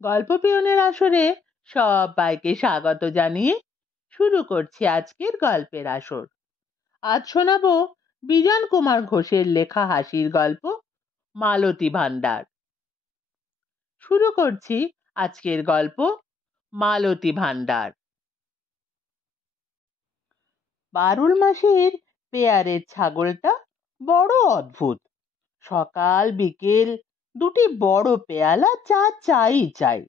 গল্প পিয়নের আসরে সবাইকে স্বাগত জানিয়ে শুরু করছি আজকের গল্পের আসর। আজ শোনাবো বিজন কুমার ঘোষের লেখা হাসির গল্প মালতী ভান্ডার। শুরু করছি আজকের গল্প মালতী ভান্ডার। পারুল মাসির পেয়ারের ছাগলটা বড় অদ্ভুত। সকাল বিকেল দুটি বড় পেয়ালা চা চাই,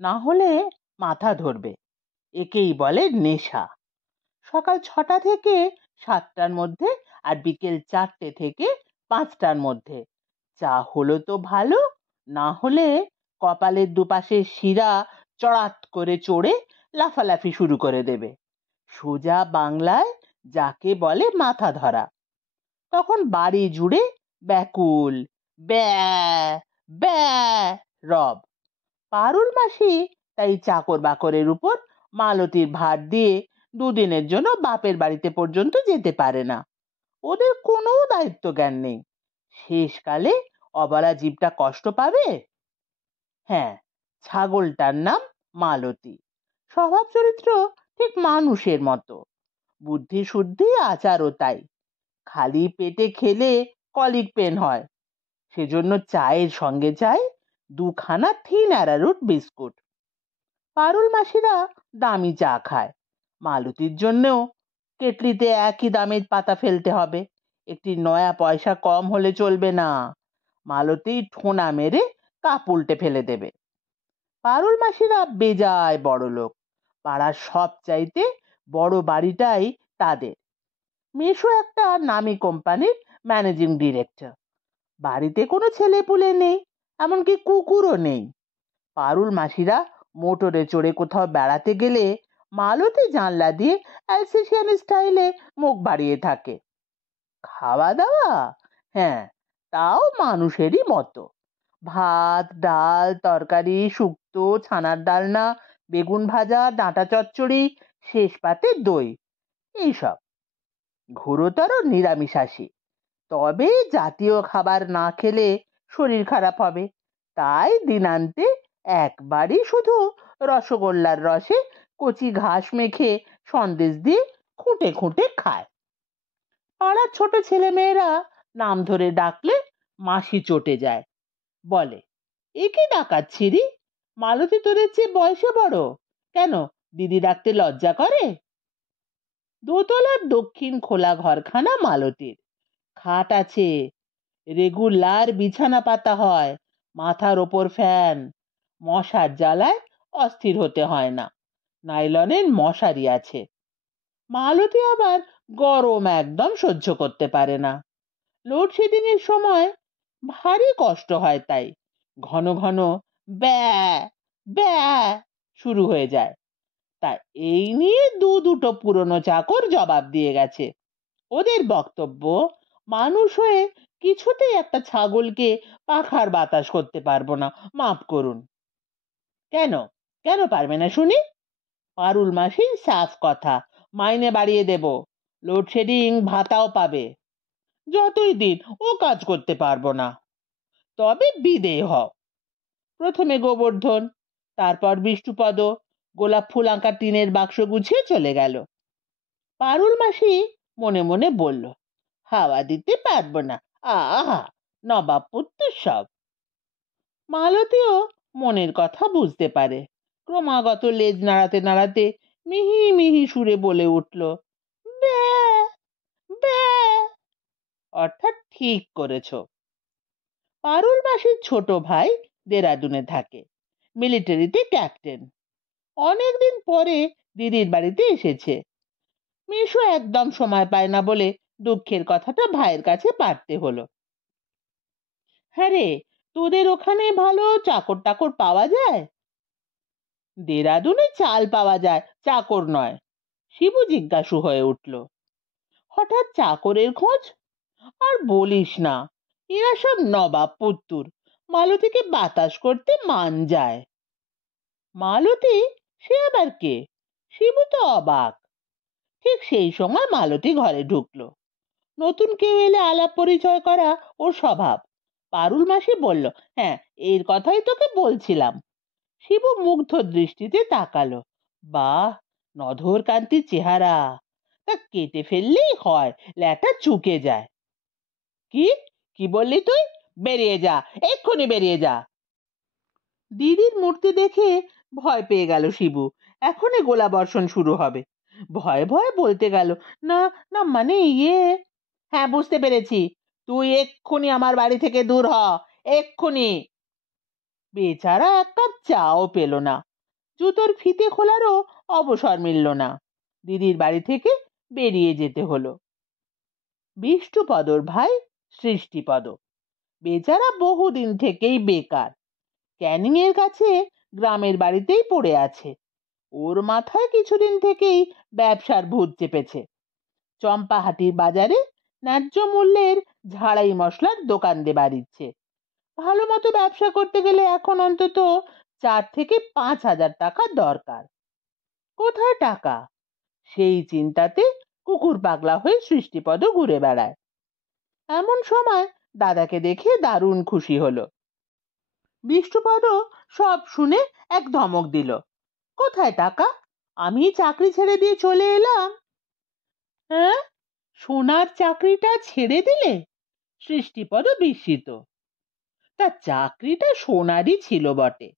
না হলে মাথা ধরবে। একেই বলে নেশা। সকাল 6টা থেকে 7টার মধ্যে আর বিকেল 4টে থেকে 5টার মধ্যে চা হলো তো ভালো, না হলে কপালের দুপাশে শিরা চড়াত করে চড়ে লাফালাফি শুরু করে দেবে। সোজা বাংলায় যাকে বলে মাথা ধরা। তখন বাড়ি জুড়ে ব্যাকুল ব্যা ব্যা রব। পারুল মাসি তাই চাকর বাকরের উপর মালতীর ভার দিয়ে দুদিনের জন্য বাপের বাড়িতে পর্যন্ত যেতে পারে না। ওদের কোনো দায়িত্ব জ্ঞান নেই। শেষকালে অবলা জীবটা কষ্ট পাবে। হ্যাঁ, ছাগলটার নাম মালতী। স্বভাব চরিত্র ঠিক মানুষের মতো, বুদ্ধি শুদ্ধি আচারও তাই। খালি পেটে খেলে কলিক পেন হয়, সেজন্য চায়ের সঙ্গে চাই 2খানা থিন অ্যারারুট বিস্কুট। পারুল মাসিরা দামি চা খায়। মালতীর জন্যও কেটলিতে একই দামের পাতা ফেলতে হবে। একটি নয়া পয়সা কম হলে চলবে না। মালতী ঠোনা মেরে কাপ উল্টে ফেলে দেবে। পারুল মাসিরা বেজায় বড় লোক। পাড়ার সব চাইতে বড় বাড়িটাই তাদের। মেশো একটা নামী কোম্পানির ম্যানেজিং ডিরেক্টর। বাড়িতে কোনো ছেলেপুলে নেই, এমনকি কুকুরও নেই। পারুল মাসিরা মোটরে চড়ে কোথাও বেড়াতে গেলে মালতী জানলা দিয়ে অ্যালসেশিয়ান স্টাইলে মুখ বাড়িয়ে থাকে। খাওয়া দাওয়া, হ্যাঁ, তাও মানুষেরই মতো। ভাত ডাল তরকারি শুক্তো ছানার ডালনা বেগুন ভাজা ডাঁটা চচ্চড়ি শেষ পাতে দই, এইসব। ঘোরতর নিরামিষাশী। তবে জাতীয় খাবার না খেলে শরীর খারাপ হবে, তাই দিনান্তে একবারই শুধু রসগোল্লার রসে কচি ঘাস মেখে সন্দেশ দিয়ে খুঁটে খুঁটে খায়। পাড়ার ছোট ছেলে মেয়েরা নাম ধরে ডাকলে মাসি চটে যায়, বলে, এ কি ডাকাচ্ছি রে? মালতী তোদের চেয়ে বয়সে বড়, কেন দিদি ডাকতে লজ্জা করে? দোতলার দক্ষিণ খোলা ঘরখানা মালতীর। খাট আছে, রেগুলার বিছানা পাতা হয়, মাথার ওপর ফ্যান। মশার জ্বালায় অস্থির হতে হয় না। নাইলনের মশারি আছে। মালতী আবার গরম একদম সহ্য করতে পারে না। লোডশেডিং এর সময় ভারী কষ্ট হয়, তাই ঘন ঘন ব্যা ব্যা শুরু হয়ে যায়। তা এই নিয়ে দুটো পুরনো চাকর জবাব দিয়ে গেছে। ওদের বক্তব্য, মানুষ হয়ে কিছুতেই একটা ছাগলকে পাখার বাতাস করতে পারবো না, মাফ করুন। কেন কেন পারবে না শুনি? পারুল মাসি সাফ কথা, মাইনে বাড়িয়ে দেব, লোডশেডিং ভাতাও পাবে। যতই দিন ও কাজ করতে পারবো না। তবে বিদেয় হও। প্রথমে গোবর্ধন, তারপর বিষ্ণুপদ গোলাপ ফুল আঁকা টিনের বাক্স গুছিয়ে চলে গেল। পারুল মাসি মনে মনে বলল, হাওয়া দিতে পারবো না, আহা নবাব পুত্র সব। মালতীও মনের কথা বুঝতে পারে। ক্রমাগত লেজ নাড়াতে নাড়াতে মিহি মিহি সুরে বলে উঠল, ব্যা ব্যা, অর্থাৎ ঠিক করেছ। পারুল মাসির ছোট ভাই দেরাদুনে থাকে, মিলিটারিতে ক্যাপ্টেন। অনেকদিন পরে দিদির বাড়িতে এসেছে। মেশো একদম সময় পায় না বলে দুঃখের কথাটা ভাইয়ের কাছে পারতে হলো। হ্যাঁ রে, তোদের ওখানে ভালো চাকর টাকর পাওয়া যায়? দেরাদুনে চাল পাওয়া যায়, চাকর নয়। শিবু জিজ্ঞাসু হয়ে উঠল। হঠাৎ চাকরের খোঁজ? আর বলিস না, এরা সব নবাব পুত্তুর, মালতীকে বাতাস করতে মান যায়। মালতী? সে আবার কে? শিবু তো অবাক। ঠিক সেই সময় মালতী ঘরে ঢুকলো। নতুন কেউ এলে আলাপ পরিচয় করা ওর স্বভাব। পারুল মাসি বলল, হ্যাঁ, এর কথাই তোকে বলছিলাম। শিবু মুগ্ধ দৃষ্টিতে তাকালো। বাহ, নধর কান্তি চেহারা! তা কেটে ফেললেই হয়, ল্যাটা চুকে যায়। কি কি বললি তুই? বেরিয়ে যা, এক্ষুনি বেরিয়ে যা। দিদির মূর্তি দেখে ভয় পেয়ে গেল শিবু। এখনই গোলাবর্ষণ শুরু হবে। ভয়ে ভয়ে বলতে গেল, না না, মানে হ্যাঁ, বুঝতে পেরেছি। তুই এক্ষুনি আমার বাড়ি থেকে দূর হ, এক্ষুনি। বেচারা এক কাপ চাও পেল না, জুতোর ফিতে খোলারও অবসর মিলল না। দিদির বাড়ি থেকে বেরিয়ে যেতে হলো। বিষ্টুপদর ভাই সৃষ্টিপদ বেচারা বহুদিন থেকেই বেকার। ক্যানিং এর কাছে গ্রামের বাড়িতেই পড়ে আছে। ওর মাথায় কিছুদিন থেকেই ব্যবসার ভূত চেপেছে। চম্পাহাটির বাজারে ন্যায্য মূল্যের ঝাড়াই মশলার দোকান দেবার ইচ্ছে। ভালো মতো ব্যবসা করতে গেলে এখন অন্তত 4 থেকে 5 হাজার টাকা দরকার। কোথায় টাকা? সেই চিন্তাতে কুকুর পাগলা হয়ে সৃষ্টিপদ ঘুরে বেড়ায়। এমন সময় দাদাকে দেখে দারুণ খুশি হলো। বিষ্টুপদ সব শুনে এক ধমক দিল। কোথায় টাকা? আমি চাকরি ছেড়ে দিয়ে চলে এলাম। হ্যাঁ, সোনার চাকরিটা ছেড়ে দিলে? সৃষ্টিপদ বিস্মিত। তা চাকরিটা সোনারই ছিল বটে,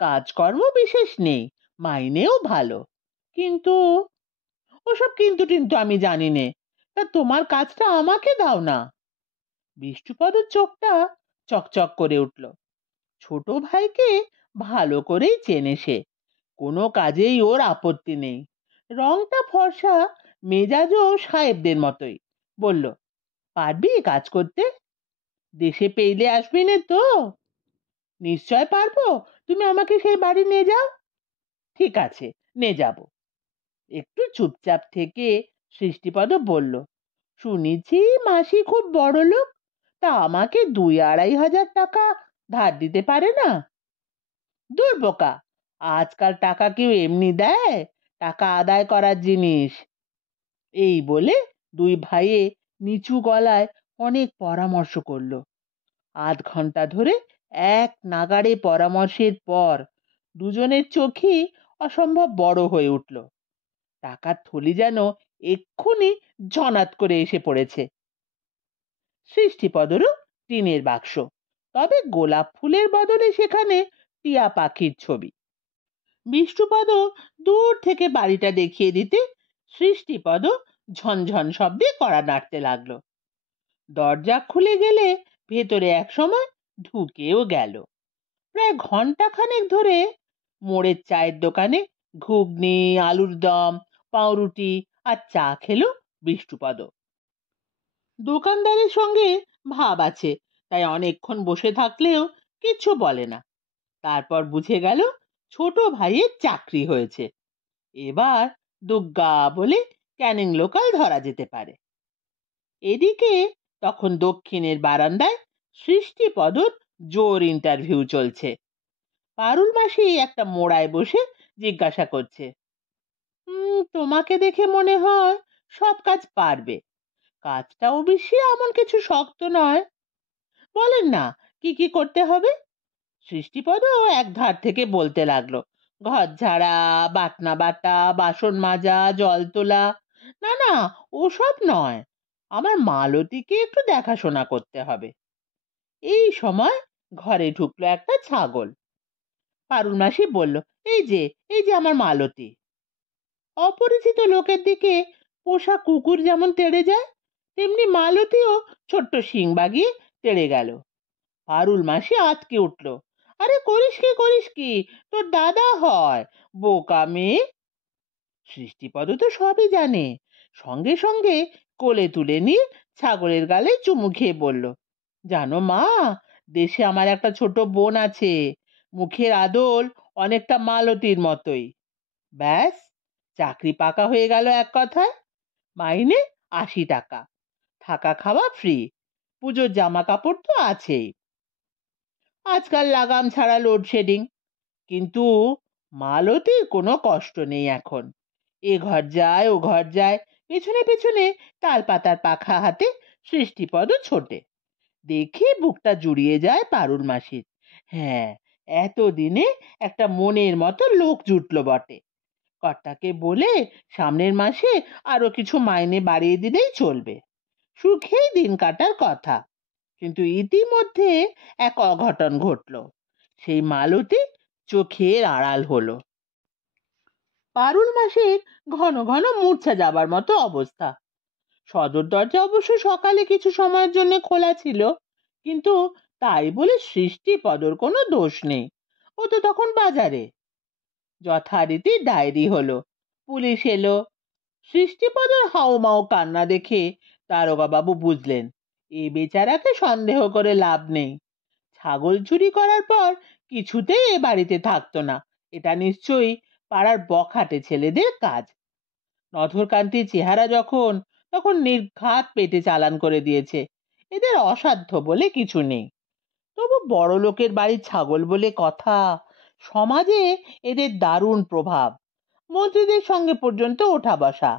কাজকর্ম বিশেষ নেই, মাইনেও ভালো, কিন্তু ওসব কিন্তু টিন্তু আমি জানি নে। তা তোমার কাজটা আমাকে দাও না। বিষ্টুপদর চোখটা চকচক করে উঠল। ছোট ভাইকে ভালো করেই চেনে সে, কোনো কাজেই ওর আপত্তি নেই। রংটা ফর্সা, মেজাজও সাহেবদের মতোই। বলল, পারবি কাজ করতে? দেশে পেইলে আসবি নে তো? নিশ্চয় পারবো, তুমি আমাকে সেই বাড়ি নিয়ে যাও। ঠিক আছে, নিয়ে যাব। একটু চুপচাপ থেকে সৃষ্টিপদ বলল, শুনেছি মাসি খুব বড় লোক, তা আমাকে 2-2.5 হাজার টাকা ধার দিতে পারে না? দূর বোকা, আজকাল টাকা কেউ এমনি দেয়? টাকা আদায় করার জিনিস। এই বলে দুই ভাইয়ে নিচু গলায় অনেক পরামর্শ করলো। আধ ঘন্টা ধরে এক নাগাড়ে পরামর্শের পর দুজনের চোখই অসম্ভব বড় হয়ে উঠল। টাকার থলি যেন এক্ষুনি ঝনাত করে এসে পড়েছে। সৃষ্টিপদরও টিনের বাক্স, তবে গোলাপ ফুলের বদলে সেখানে টিয়া পাখির ছবি। বিষ্টুপদ দূর থেকে বাড়িটা দেখিয়ে দিতে সৃষ্টিপদ ঝনঝন শব্দে কড়া নাড়তে লাগলো। দরজা খুলে গেলে ভেতরে এক সময় ঢুকেও গেল। প্রায় ঘন্টাখানেক ধরে মোড়ের চায়ের দোকানে ঘুগনি, আলুর দম, পাউরুটি আর চা খেলো বিষ্টুপদ। দোকানদারের সঙ্গে ভাব আছে, তাই অনেকক্ষণ বসে থাকলেও কিচ্ছু বলে না। তারপর বুঝে গেল ছোট ভাইয়ের চাকরি হয়েছে, এবার দুগ্গা বলে ক্যানিং লোকাল ধরা যেতে পারে। এদিকে তখন দক্ষিণের বারান্দায় সৃষ্টিপদর জোর ইন্টারভিউ চলছে। পারুল মাসি একটা মোড়ায় বসে জিজ্ঞাসা করছে, তোমাকে দেখে মনে হয় সব কাজ পারবে। কাজটা অবশ্যই এমন কিছু শক্ত নয়। বলেন না, কি কি করতে হবে? সৃষ্টিপদ এক ধার থেকে বলতে লাগলো, ঘর ঝাড়া, বাটনা বাটা, বাসন মাজা, জল তোলা। না না, ওসব নয়, আমার মালতীকে একটু দেখাশোনা করতে হবে। এই সময় ঘরে ঢুকলো একটা ছাগল। পারুল মাসি বলল, এই যে আমার মালতী। অপরিচিত লোকের দিকে পোষা কুকুর যেমন তেড়ে যায়, তেমনি মালতীও ছোট্ট শিং বাগিয়ে তেড়ে গেল। পারুল মাসি আঁতকে উঠল, আরে করিস কি, তোর দাদা হয়, বোকা মেয়ে। সৃষ্টিপদ তো সবই জানে, সঙ্গে সঙ্গে কোলে তুলে নিয়ে ছাগলের গালে চুমু খেয়ে বলল, জানো মা, দেশে আমার একটা ছোট বোন আছে, মুখের আদল অনেকটা মালতীর মতোই। ব্যাস, চাকরি পাকা হয়ে গেল এক কথায়। মাইনে 80 টাকা, থাকা খাওয়া ফ্রি, পুজোর জামা কাপড় তো আছেই। আজকাল লাগাম ছাড়া লোডশেডিং, কিন্তু মালতীর কোনো কষ্ট নেই এখন। এ ঘর যায় ও ঘর যায়, পেছনে পেছনে তাল পাতার পাখা হাতে সৃষ্টিপদ ছোটে। দেখে বুকটা জুড়িয়ে যায় পারুল মাসির। হ্যাঁ, এতদিনে একটা মনের মতো লোক জুটলো বটে। কর্তাকে বলে সামনের মাসে আরো কিছু মাইনে বাড়িয়ে দিলেই চলবে, সুখেই দিন কাটার কথা। কিন্তু ইতিমধ্যে এক অঘটন ঘটল। সেই মালতী চোখের আড়াল হলো। পারুল মাসির ঘন ঘন মূর্ছা যাবার মতো অবস্থা। সদর দরজা অবশ্য সকালে কিছু সময়ের জন্য খোলা ছিল, কিন্তু তাই বলে সৃষ্টিপদর কোনো দোষ নেই। ও তো তখন বাজারে। যথারীতি ডায়েরি হলো, পুলিশ এলো। সৃষ্টিপদর হাউমাউ কান্না দেখে দারোগা বাবু বুঝলেন এ বেচারাকে সন্দেহ করে লাভ নেই। ছাগল চুরি করার পর কিছুতেই এ বাড়িতে থাকতো না, এটা নিশ্চয়ই পাড়ার বখাটে ছেলেদের কাজ। নধরকান্তির চেহারা যখন, তখন নির্ঘাত পেটে চালান করে দিয়েছে। এদের অসাধ্য বলে কিছু নেই। তবু বড় লোকের বাড়ির ছাগল বলে কথা, সমাজে এদের দারুণ প্রভাব। মন্ত্রীদের সঙ্গে পর্যন্ত ওঠা বসা।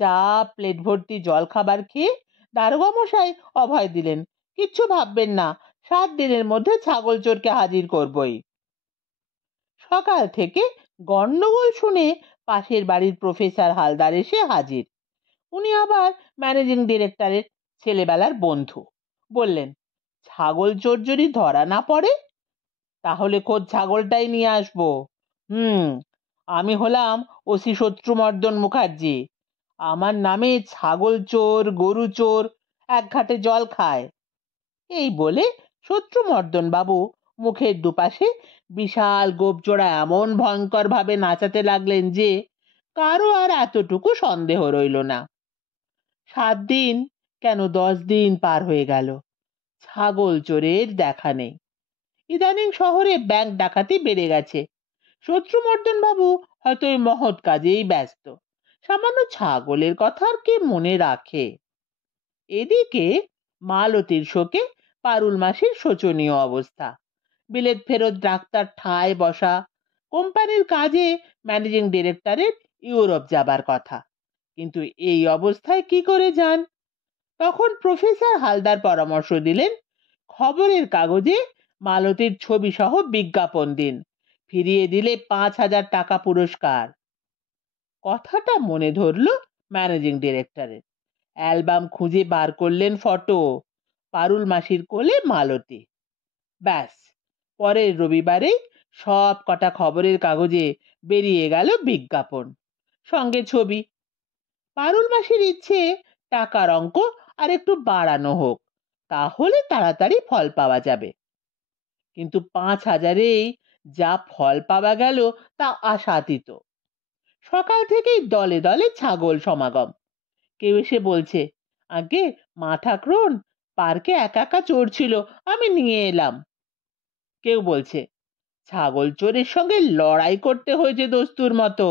চা প্লেট ভর্তি জল খাবার খেয়ে দারোগা মশাই অভয় দিলেন, কিচ্ছু ভাববেন না, 7 দিনের মধ্যে ছাগল চোরকে হাজির করবই। সকাল থেকে গন্ডগোল শুনে পাশের বাড়ির প্রফেসর হালদার এসে হাজির। উনি আবার ম্যানেজিং ডিরেক্টরের ছেলেবেলার বন্ধু। বললেন, ছাগল চোর যদি ধরা না পড়ে তাহলে খোদ ছাগলটাই নিয়ে আসবো। আমি হলাম ওসি শত্রুমর্দন মুখার্জি। আমার নামে ছাগল চোর গরু চোর এক ঘাটে জল খায়। এই বলে শত্রুমর্দন বাবু মুখের দুপাশে বিশাল গোপজোড়া এমন ভয়ঙ্কর ভাবে নাচাতে লাগলেন যে কারো আর এতটুকু সন্দেহ রইল না। 7 দিন কেন 10 দিন পার হয়ে গেল, ছাগল চোরের দেখা নেই। ইদানিং শহরে ব্যাংক ডাকাতি বেড়ে গেছে। শত্রুমর্দন বাবু হয়তো এই মহৎ কাজেই ব্যস্ত, সামান্য ছাগলের কথা আর কে মনে রাখে। এদিকে মালতীর শোকে পারুল মাসির শোচনীয় অবস্থা। বিলেত ফেরত ডাক্তার ঠায় বসা, কোম্পানির কাজে ম্যানেজিং ডিরেক্টরের ইউরোপ যাবার কথা, কিন্তু এই অবস্থায় কি করে যান? তখন প্রফেসর হালদার পরামর্শ দিলেন, খবরের কাগজে মালতীর ছবি সহ বিজ্ঞাপন দিন, ফিরিয়ে দিলে 5,000 টাকা পুরস্কার। কথাটা মনে ধরল ম্যানেজিং ডিরেক্টরের। অ্যালবাম খুঁজে বার করলেন ফটো, পারুল মাসির কোলে মালতী। ব্যাস, পরের রবিবারে সব কটা খবরের কাগজে বেরিয়ে গেল বিজ্ঞাপন, সঙ্গে ছবি। পারুল মাসির ইচ্ছে টাকার অঙ্ক আর একটু বাড়ানো হোক, তাহলে তাড়াতাড়ি ফল পাওয়া যাবে। কিন্তু 5,000-এই যা ফল পাওয়া গেল তা আশাতীত। সকাল থেকেই দলে দলে ছাগল সমাগম। কেউ এসে বলছে, আগে মা ঠাকরুন, পার্কে একা একা চোর ছিল, আমি নিয়ে এলাম। কেউ বলছে, ছাগল চোরের সঙ্গে লড়াই করতে হয়েছে দস্তুর মতো।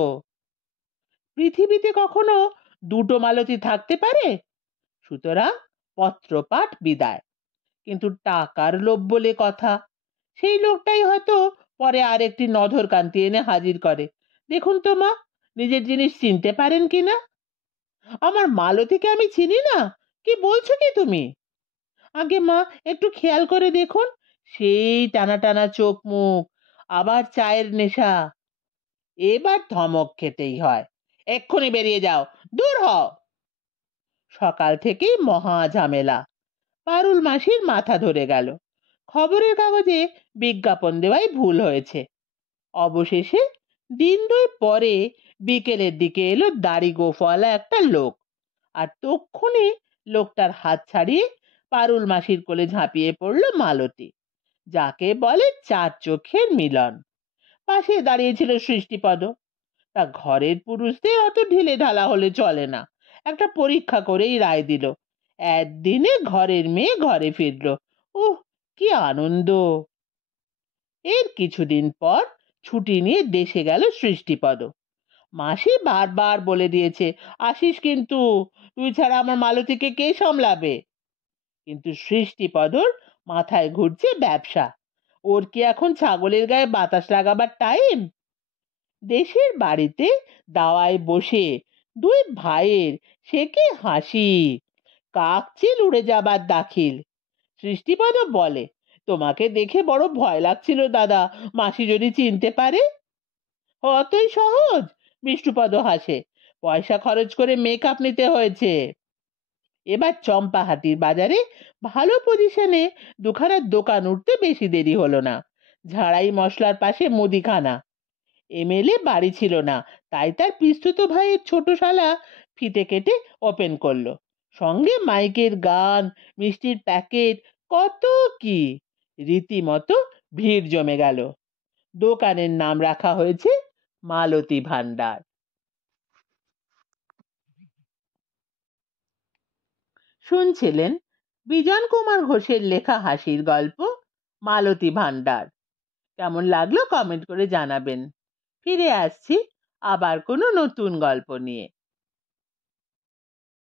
পৃথিবীতে কখনো দুটো মালতী থাকতে পারে? সুতরাং পত্রপাঠ বিদায়। কিন্তু টাকার লোভ বলে কথা, সেই লোকটাই হয়তো পরে আরেকটি নধরকান্তি এনে হাজির করে। দেখুন তো মা, নিজের জিনিস চিনতে পারেন কিনা? আমার মালতীকে আমি চিনি না? কি বলছো কি তুমি? আগে মা, একটু খেয়াল করে দেখুন, সেই টানা টানা চোখ মুখ, আবার চায়ের নেশা। এবার ধমক খেতেই হয়, এক্ষুনি বেরিয়ে যাও, দূর হও। সকাল থেকেই মহা ঝামেলা। পারুল মাসির মাথা ধরে গেল, খবরের কাগজে বিজ্ঞাপন দেওয়াই ভুল হয়েছে। অবশেষে দিন 2 পরে বিকেলের দিকে এলো দাড়ি গোফওয়ালা একটা লোক, আর তক্ষুনি লোকটার হাত ছাড়িয়ে পারুল মাসির কোলে ঝাঁপিয়ে পড়লো মালতী, যাকে বলে 4 চোখের মিলন। পাশে দাঁড়িয়েছিল সৃষ্টিপদ। তা ঘরের পুরুষদের অত ঢিলে ঢালা হলে চলে না, একটা পরীক্ষা করেই রায় দিল, একদিনে ঘরের মেয়ে ঘরে ফিরল। উহ, কি আনন্দ! এর কিছুদিন পর ছুটি নিয়ে দেশে গেল সৃষ্টিপদ। মাসি বারবার বলে দিয়েছে, আসিস কিন্তু, তুই ছাড়া আমার মালতীকে কে সামলাবে? কিন্তু সৃষ্টিপদর মাথায় ঘুরছে ব্যবসা। ওর কি এখন ছাগলের গায়ে বাতাস লাগাবার টাইম? দেশের বাড়িতে দাওয়ায় বসে 2 ভাইয়ের সে কি হাসি, কাকচিল উড়ে যাবার দাখিল। সৃষ্টিপদ বলে, তোমাকে দেখে বড় ভয় লাগছিল দাদা, মাসি যদি চিনতে পারে। অতই সহজ? বিষ্ণুপদ হাসে। পয়সা খরচ করে মেকআপ নিতে হয়েছে। এবার চম্পাহাটির বাজারে ভালো পজিশনে দুখানা দোকান উঠতে বেশি দেরি হলো না। ঝাড়াই মশলার পাশে মুদিখানা। এমএলএ বাড়ি ছিল না, তাই তার পিস্তুত ভাইয়ের ছোট শালা ফিতে কেটে ওপেন করলো। সঙ্গে মাইকের গান, মিষ্টির প্যাকেট, কত কি! রীতিমতো ভিড় জমে গেল। দোকানের নাম রাখা হয়েছে মালতী ভান্ডার। শুনছিলেন বিজন কুমার ঘোষের লেখা হাসির গল্প মালতী ভান্ডার। কেমন লাগলো কমেন্ট করে জানাবেন। ফিরে আসছি আবার কোনো নতুন গল্প নিয়ে।